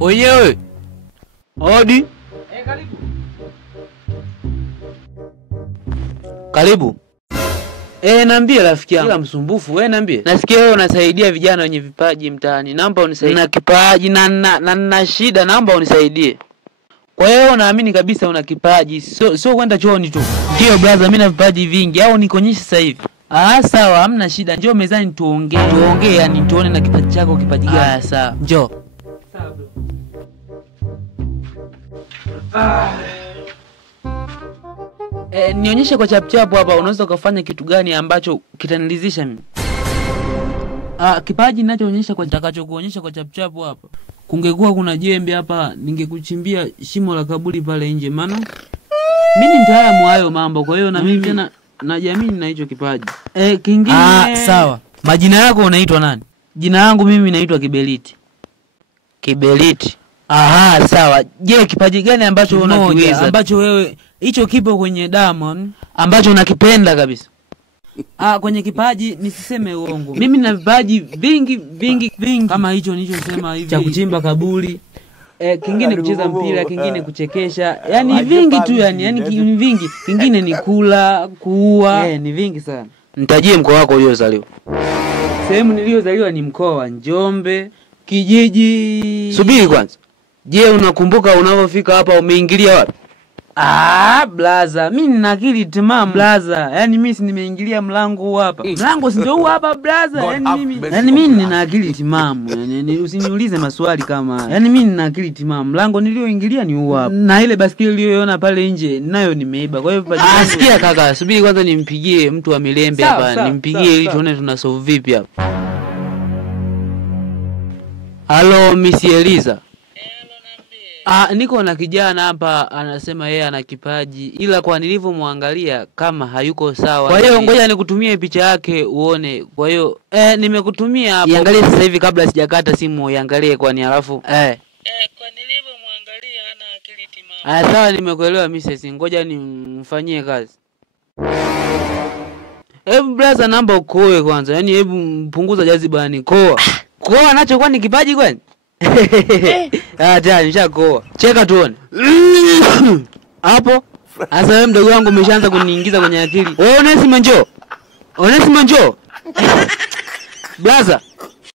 Wenyewe. Hodi. Karibu. Karibu. Niambie rafiki yangu. Kila msumbufu, niambie. Nasikia wewe unasaidia vijana wenye vipaji mtaani. Naomba unisaidie. Na kipaji na shida, naomba unisaidie. Kwa hiyo naamini kabisa una kipaji. Sio kwenda chooni tu. Ndio brother, mimi na vipaji vingi. Au nikonyeshe sasa hivi? Sawa, hamna shida. Njoo mezani tuongee. Tuongee yani tuone na kipaji chako kipaji gani. Sawa. Njoo. Sawa bro. Nionyeshe kwa chapchapu hapa, unaweza kufanya kitu gani ambacho kitanilizisha mimi? Kipaji ninachoonyesha kwa kuonyesha kwa chapchapu hapa. Kungekuwa kuna jembe hapa, ningekuchimbia shimo la kaburi pale nje, maana mimi ni mtaalamu hayo mambo. Kwa hiyo na mimi tena najiamini na hicho kipaji. Kingine sawa. Majina yako unaitwa nani? Jina langu mimi naitwa Kibeliti. Kibeliti. Sawa. Je, kipaji gani ambacho unakiweza? Ambacho wewe hicho kipo kwenye damu ambacho unakipenda kabisa. Kwenye kipaji nisiseme uongo. Mimi nina vipaji vingi kama hicho nilichosema hivi. Cha kuchimba kaburi. Kingine kucheza mpira, kingine kuchekesha. Yaani vingi tu yani vingi. Kingine ni kula, kuua. Ni vingi sana. Nitajie mkoa wako uliozaliwa. Sehemu niliyozaliwa ni mkoa wa Njombe, kijiji. Subiri kwanza. Je, unakumbuka unapofika hapa umeingilia wapi? Blaza, mimi nina akili timamu blaza. Yaani mimi si nimeingilia mlango hapa. Mlango si ndio hapa blaza. Yaani mimi nina akili timamu. Yaani usiniulize maswali kama. Yaani mimi nina akili timamu. Mlango nilioingilia ni huu hapa. Na ile basikeli uliyoiona pale nje nayo nimeiba. Kwa hiyo sikia kaka, subiri kwanza nimpigie mtu wa Milembe hapa. Nimpigie ili tuone tuna solve vipi hapa. Hello Miss Eliza. Niko na kijana hapa anasema yeye ana kipaji, ila kwa nilivyomwangalia kama hayuko sawa. Kwa hiyo ngoja nikutumie picha yake uone. Kwa hiyo nimekutumia hapo. Iangalie sasa hivi kabla sijakata simu, iangalie kwani alafu kwa nilivyomwangalia hana akili timamu. Sawa, nimekuelewa Mrs. Ngoja nimfanyie kazi. Hebu brother, namba ukoe kwanza. Yaani hebu punguza jaziba ni koa. Koa nacho kwani kipaji kwani? Tayari nishakoa. Cheka tuone. Hapo. Sasa wewe mdogo wangu umeshaanza kuniingiza kwenye akili. Wewe Onesimo njoo. Onesimo njoo. Blaza.